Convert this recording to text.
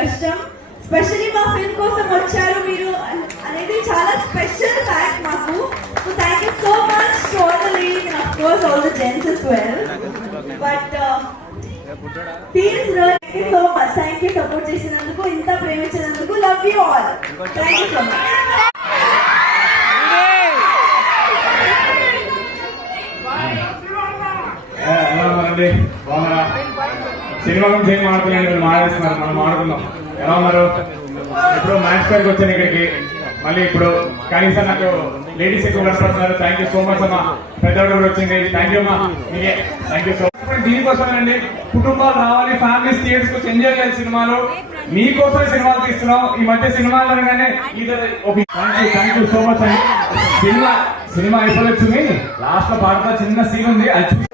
కష్టం. స్పెషల్లీ మా ఫిల్మ్ కోసం వచ్చారు మీరు అనేది చాలా స్పెషల్ ఫ్యాక్ట్ మాకు. So thank you so much to all the ladies and of course all the gents as well. But please thank you so much. Thank you support చేసినందుకు, ఇంత ప్రేమించినందుకు. Love you all. Thank you so much. Cinema గురించి ఏం మాట్లాడుతున్నాను, మీరు మాట్లాడుతున్నారు, మనం ఆడుకుందాం. ఎలా ఉన్నారు? ఇప్పుడు మ్యాచ్ ఫైర్కి వచ్చాను ఇక్కడికి మళ్ళీ. ఇప్పుడు కనీసం నాకు లేడీస్ ఎక్కువ కనపడుతున్నారు. థ్యాంక్ యూ సో మచ్ అమ్మా. పెద్దవాడు కూడా వచ్చింది. థ్యాంక్ యూ అమ్మా. మీకే థ్యాంక్ యూ సో మచ్. దీనికోసమేనండి, కుటుంబాలు రావాలి, ఫ్యామిలీస్ థియేటర్స్ వచ్చి ఎంజాయ్ చేయాలి సినిమాలు. మీకోసమే సినిమాలు తీస్తున్నాం. ఈ మధ్య సినిమాలు అనగానే థ్యాంక్ యూ సో మచ్ అండి. సినిమా అయిపోవచ్చు, లాస్ట్ లో పాడతా చిన్న సీన్ ఉంది, అది